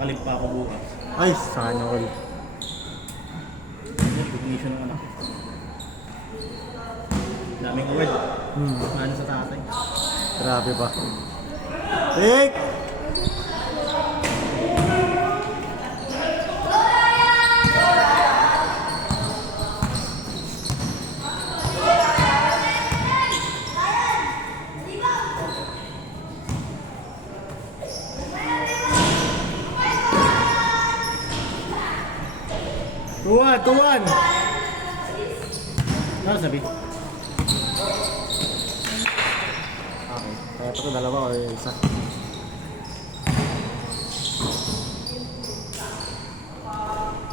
nakakalip pa ako bukas. Ay, sana all. Recognition ng anak. Daming award. Ano sa tatay. Grabe ba? Take! Tuwan! Ano sabi? Okay. Kaya pa ito dalawa o isa.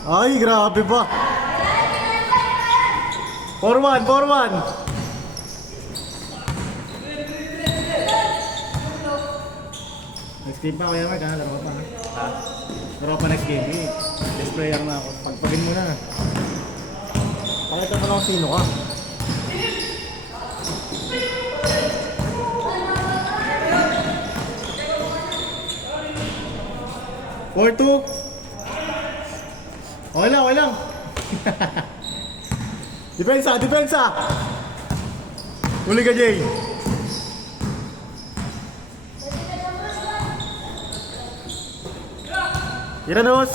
Ay, grabe ba? 4-1. Next game pa kuya Mark ha? Laro ka pa ha? Ha? Laro pa next game eh. Best player na ako. Pagpagin mo na. Pakita mo lang kung sino ka. Four, two. Okay lang. Depensa! Huli ka, Jay. Tiranos!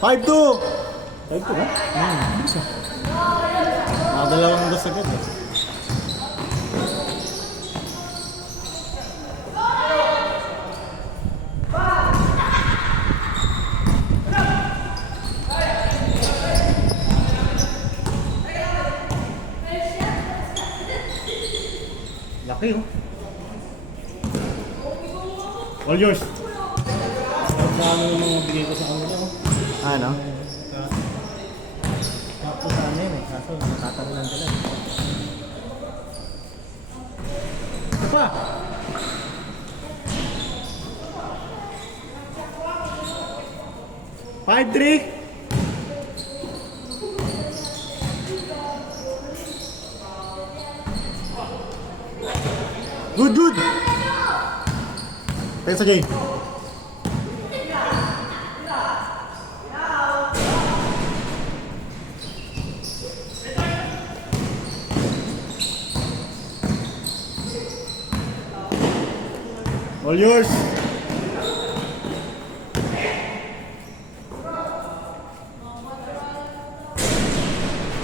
5-2! 5-2 ba? Bisa. Nakadalawang dos agad eh. Laki oh. All yours. Ang dami yung mga bigay ko sa kanila oh. Ano? Tapos sa ano yun eh, kaso natatalunan sila eh. Ito pa! Five, three! Good! Pensa, Jay. All yours!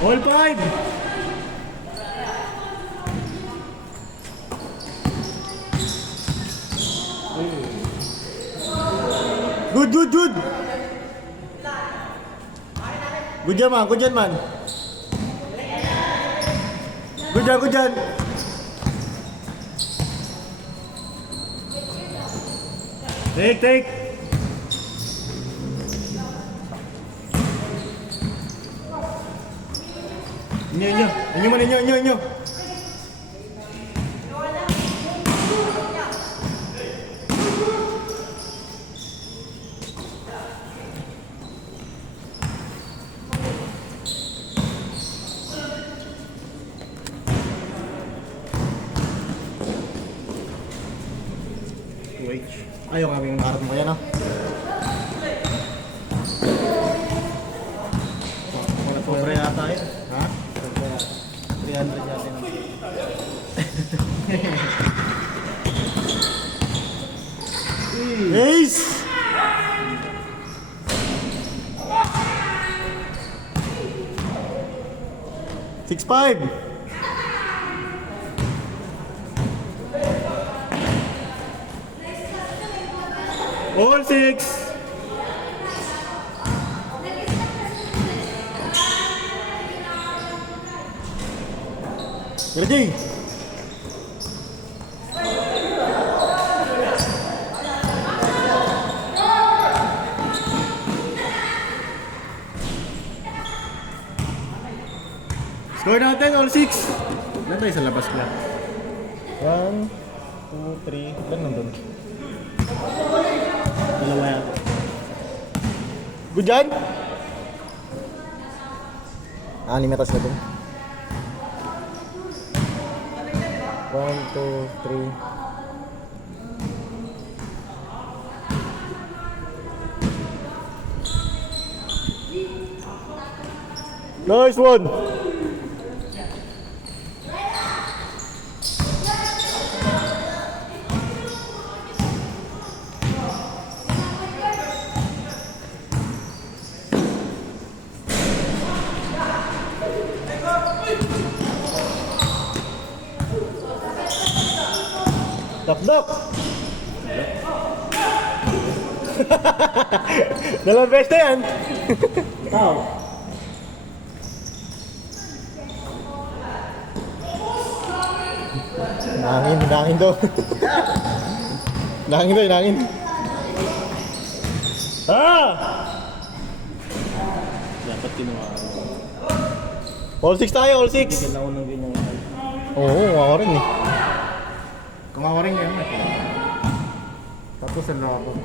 All five! Good! Good yan, man. Good yan. Take! Inyo! Ayaw nga yung harap mo yan, ah. Sobra yata yun. Ha? 300 yata yun. Ace! Six, five. All six! Ready? Score natin, all six! Ilan tayo sa labas lang? 1, 2, 3. Ilan nandun? Dalawa yata. Good yan? Limitas na dun. 1, 2, 3. Nice one! Dok! Dalawang beses na yan! Ikaw. Nangin daw. Nangin. Ah! Dapat kinuha. All 6 tayo, all 6. Kailangan ko ng ganyan. Oo, ako rin eh. Kung ako rin yan. Tapos ang labo.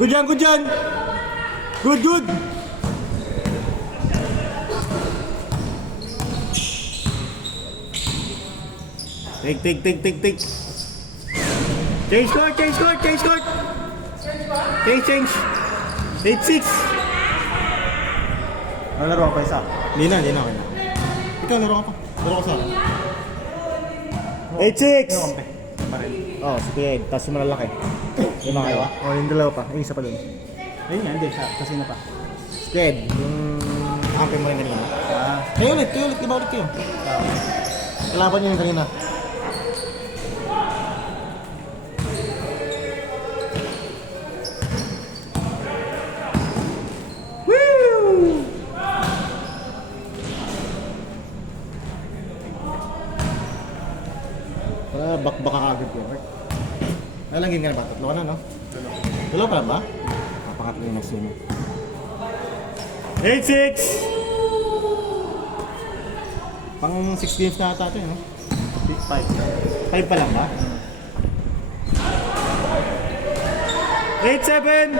Good yan! Good! Take. Change court. Change. 8-6. Laro ako pa isa. Hindi na. Ikaw, laro ka pa. Laro ka sa akin. 8-6! Kampe. Parin. Oo, si Kuya Ed. Tapos yung malalaki. Yung mga kayo. Oo, yung dalawa pa. Yung isa pa dun. Ayun nga, hindi siya. Kasi na pa. Si Kuya Ed, yung ampe mo rin kanina. Kayo ulit. Iba ulit kayo. Kalaban nyo yung kanina. Bakbaka agad ko. Nalang game ka na ba? Tatlo ka na, no? Dalawa pa lang ba? Pangatlo yung next game. 8-6. Pang 6 games na ata ito, no? 5. 5 pa lang ba? 8-7.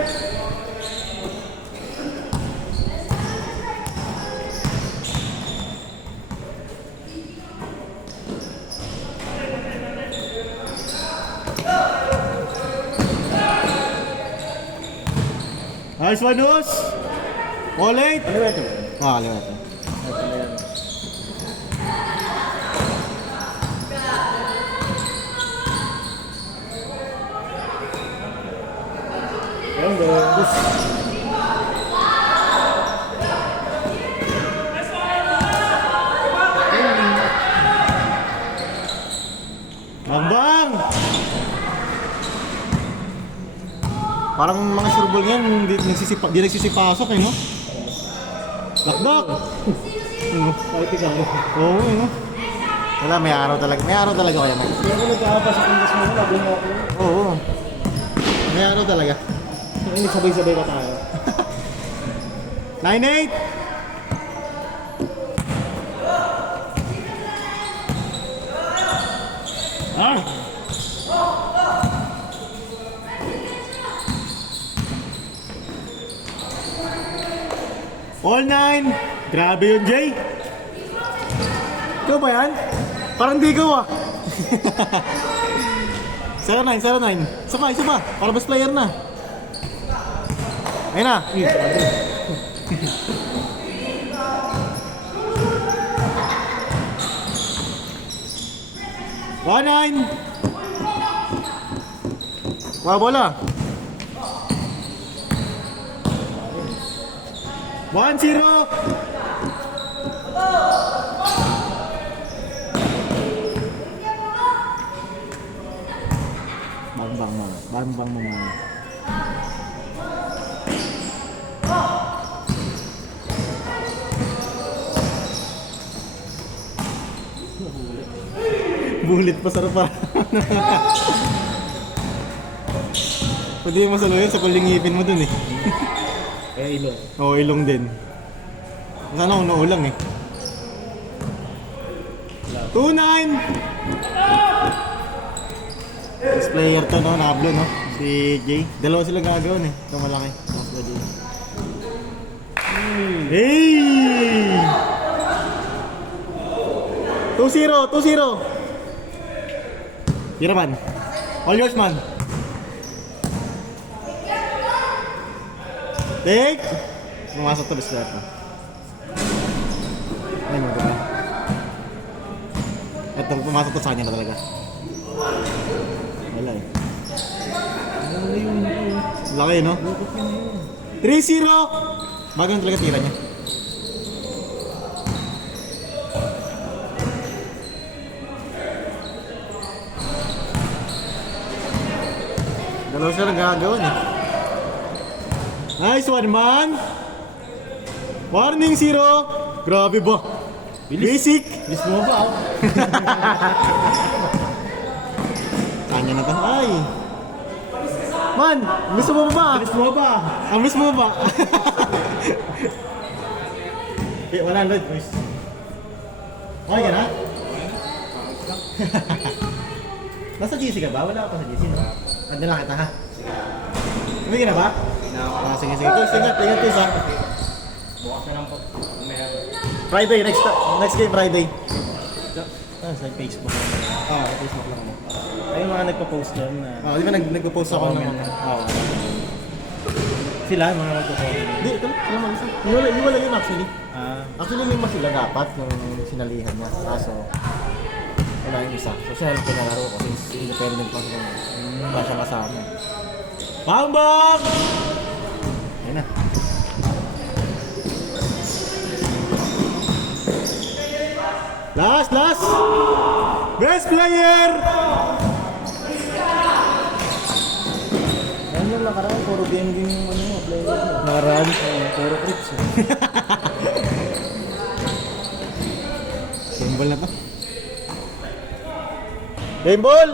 Nice one, Us. All 8. Ano ba ito? Kaliwa ito. Ayun, Us. Bang! Parang mga surbol ngayon, di nagsisipasok eh, no? Lakbak! Kahit ikaw. Oo, no? Wala, may araw talaga kaya, Mike. Kaya ko nagkakapas sa pindas mo, labo mo ako. Oo. May araw talaga. Hindi sabay-sabay ka tayo. 9-8! Ah! All 9! Grabe yun, Jay! Ikaw ba yan? Parang di ikaw ah! 0-9. Isa pa. Para best player na. Ayun na. One 9. Bola. 1-0. Bang mo muna. Bulit pa sarap pa. Pwede mo saluhin sa palingipin mo dun eh. Kaya ilong. Oo, ilong din. Sana ako noo lang eh. 2-9! best player to, no? Nablo, no? Si Jay. Dalawa sila gagawin eh. Ito malaki. Mas ba Jay? Hey! 2-0, 2-0. Tira man. All yours man. Take! Pumasok to best player to. Ay, maganda. Ito, pumasok to sa kanya na talaga. Wala eh. Laki, no? 3-0! Maganda talaga tira niya. Dalawa siya nagagawin eh. Nice one, man! Warning, 0! Grabe ba? Basic! Bilis mo ba? Kanya na to. Ay! Man! Gusto mo ba? Bilis mo ba? Ang miss mo ba? Eh, 100 boys. Okay ka na? Nasa GC ka ba? Wala ka pa sa GC, no? Ando lang kita ha? Uwi ka na ba? Ah, sige, sige. Tools, ingat tools ha. Bukas na lang po. Friday, next game Friday. Ah, sa Facebook. Ah, Facebook lang mo. Ay, mga nagpo-post doon na... Ah, di ba nagpo-post ako ng Comment. mga... Oo. Sila, mga nagpo-post. Hindi, ito lang. Sila mag-isa. Iwala yun actually. Ah, Actually, lima sila dapat yung sinalihan niya. Kaso, wala yung isa. So, siya lang pinalaro ko since independent pa siya. Wala siya kasama. Bang! Ayun na. Last! Best player! ano yung nakaraan? Puro game yung ano mo, player mo. Naran. Puro clips. Game ball na to. Game ball!